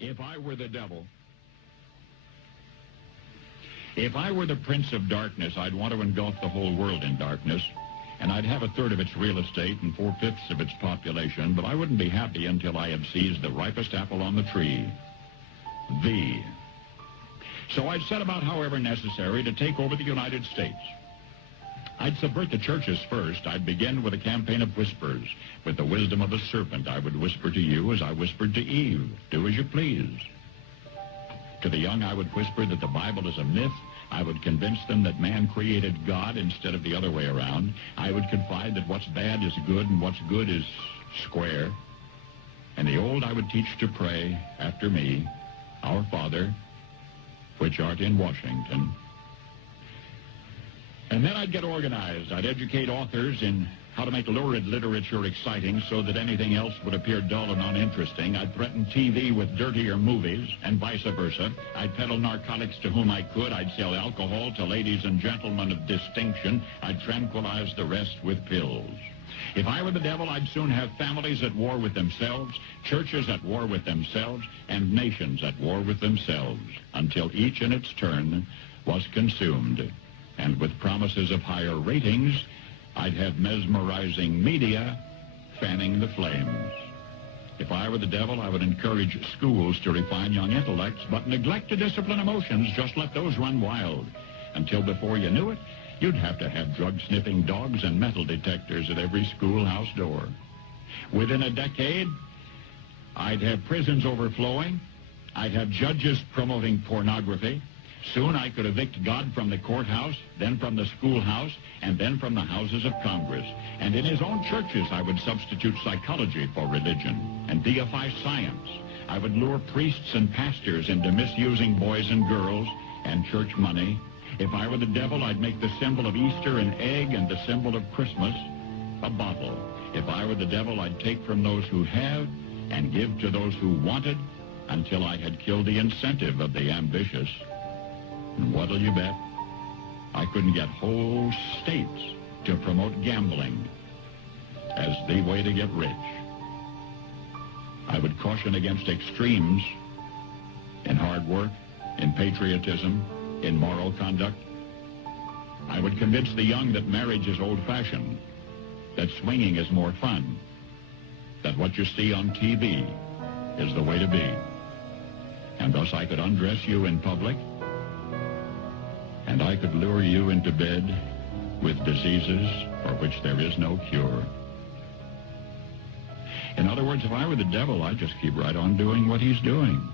If I were the devil, if I were the prince of darkness, I'd want to engulf the whole world in darkness, and I'd have a third of its real estate and 4/5 of its population, but I wouldn't be happy until I had seized the ripest apple on the tree, thee. So I'd set about, however necessary, to take over the United States. I'd subvert the churches first. I'd begin with a campaign of whispers. With the wisdom of a serpent, I would whisper to you as I whispered to Eve, do as you please. To the young, I would whisper that the Bible is a myth. I would convince them that man created God instead of the other way around. I would confide that what's bad is good and what's good is square. And the old I would teach to pray after me, Our Father, which art in Washington. And then I'd get organized. I'd educate authors in how to make lurid literature exciting so that anything else would appear dull and uninteresting. I'd threaten TV with dirtier movies and vice versa. I'd peddle narcotics to whom I could. I'd sell alcohol to ladies and gentlemen of distinction. I'd tranquilize the rest with pills. If I were the devil, I'd soon have families at war with themselves, churches at war with themselves, and nations at war with themselves, until each in its turn was consumed. And with promises of higher ratings, I'd have mesmerizing media fanning the flames. If I were the devil, I would encourage schools to refine young intellects, but neglect to discipline emotions. Just let those run wild. Until before you knew it, you'd have to have drug-sniffing dogs and metal detectors at every schoolhouse door. Within a decade, I'd have prisons overflowing. I'd have judges promoting pornography. Soon I could evict God from the courthouse, then from the schoolhouse, and then from the houses of Congress. And in his own churches, I would substitute psychology for religion and deify science. I would lure priests and pastors into misusing boys and girls and church money. If I were the devil, I'd make the symbol of Easter an egg and the symbol of Christmas a bottle. If I were the devil, I'd take from those who have and give to those who wanted until I had killed the incentive of the ambitious. And what'll you bet? I couldn't get whole states to promote gambling as the way to get rich. I would caution against extremes in hard work, in patriotism, in moral conduct. I would convince the young that marriage is old-fashioned, that swinging is more fun, that what you see on TV is the way to be. And thus I could undress you in public, and I could lure you into bed with diseases for which there is no cure. In other words, if I were the devil, I'd just keep right on doing what he's doing.